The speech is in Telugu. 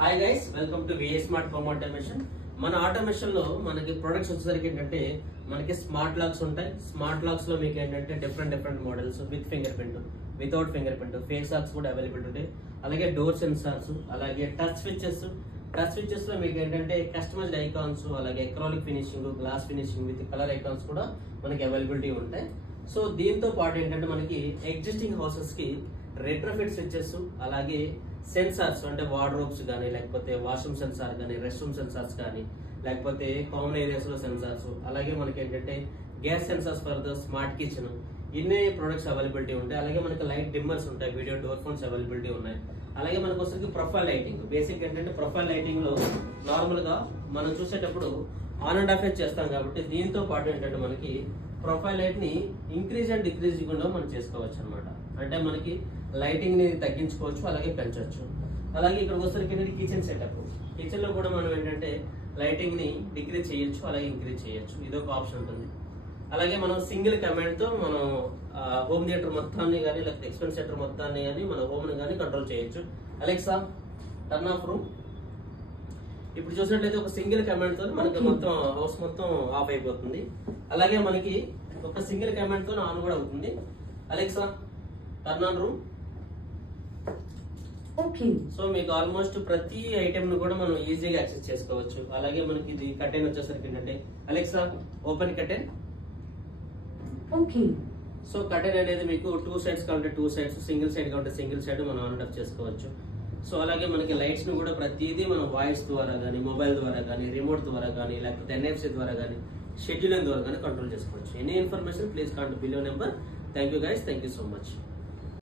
Hi guys, welcome to VA smart home automation. మన ఆటోమేషన్ లో మనకి ప్రొడక్ట్స్ వచ్చేసరికి ఏంటంటే మనకి స్మార్ట్ లాక్స్ ఉంటాయి. స్మార్ట్ లాక్స్ లో మీకు ఏంటంటే different models with finger print, without finger print, face locks కూడా అవైలబుల్ ఉంటాయి. అలాగే డోర్ సెన్సార్స్, అలాగే టచ్ స్విచెస్ లో మీకు ఏంటంటే కస్టమైజ్డ్ ఐకాన్స్, అలాగే acrylic finishing, glass finishing with colour icons కూడా మనకి అవైలబిలిటీ ఉంటాయి. సో దీంతో పాటు ఏంటంటే మనకి ఎగ్జిస్టింగ్ హౌసెస్ కి రెట్రోఫిట్ స్విచెస్, అలాగే సెన్సార్స్ అంటే వార్డ్రోబ్స్ కానీ, లేకపోతే వాష్రూమ్ సెన్సార్ కానీ, రెస్ట్ రూమ్ సెన్సార్స్ కానీ, లేకపోతే కామన్ ఏరియాస్ లో సెన్సార్స్, అలాగే మనకి ఏంటంటే gas sensors for the smart kitchen, ఇన్ని ప్రొడక్ట్స్ అవైలబిలిటీ ఉంటాయి. అలాగే మనకి లైట్ డిమ్మర్స్ ఉంటాయి, వీడియో డోర్ ఫోన్స్ అవైలబిలిటీ ఉన్నాయి. అలాగే మనకు వచ్చరికి ప్రొఫైల్ లైటింగ్. బేసిక్ ఏంటంటే ప్రొఫైల్ లైటింగ్ లో నార్మల్ గా మనం చూసేటప్పుడు ఆన్ అండ్ ఆఫ్ చేస్తాం కాబట్టి దీంతో పాటు ఏంటంటే మనకి ప్రొఫైల్ లైట్ ని ఇంక్రీజ్ అండ్ డిక్రీజ్ కూడా మనం చేసుకోవచ్చు అనమాట. అంటే మనకి లైటింగ్ ని తగ్గించుకోవచ్చు, అలాగే పెంచవచ్చు. అలాగే ఇక్కడ వచ్చరికి కిచెన్ సెటప్. కిచెన్ లో కూడా మనం ఏంటంటే లైటింగ్ ని డిక్రీజ్ చేయొచ్చు, అలాగే ఇంక్రీజ్ చేయొచ్చు. ఇదొక ఆప్షన్ ఉంటుంది. అలాగే మనం సింగిల్ కమాండ్ తో మనం హోమ్ థియేటర్ మొత్తాన్ని కానీ, లేకపోతే ఎక్స్పెన్స్ సెంటర్ మొత్తాన్ని కానీ, మన హోమ్ ని కానీ కంట్రోల్ చేయొచ్చు. Alexa turn off room. ఇప్పుడు చూసినట్లయితే ఒక సింగిల్ కమాండ్ తో మనకి మొత్తం హౌస్ మొత్తం ఆఫ్ అయిపోతుంది. అలాగే మనకి ఒక సింగిల్ కమాండ్ తో ఆన్ కూడా అవుతుంది. Alexa turn on room. So మీకు ఆల్మోస్ట్ ప్రతి ఐటమ్ ను కూడా మనం ఈజీగా యాక్సెస్ చేసుకోవచ్చు. అలాగే మనకి ఇది కర్టెన్ వచ్చేసరికి ఏంటంటే Alexa open curtain. So curtain అనేది మీకు 2 సైడ్స్ కావాలంటే 2 సైడ్స్, సింగిల్ సైడ్ కావాలంటే సింగిల్ సైడ్ మనం ఆన్ ఆఫ్ చేసుకోవచ్చు. సో అలాగే మనకి లైట్స్ ను కూడా ప్రతిదీ మనం వాయిస్ ద్వారా కానీ, మొబైల్ ద్వారా కానీ, రిమోట్ ద్వారా కానీ, లేకపోతే NFC ద్వారా కానీ, షెడ్యూలింగ్ ద్వారా కానీ కంట్రోల్ చేసుకోవచ్చు. Any information please contact below number. Thank you guys, thank you so much.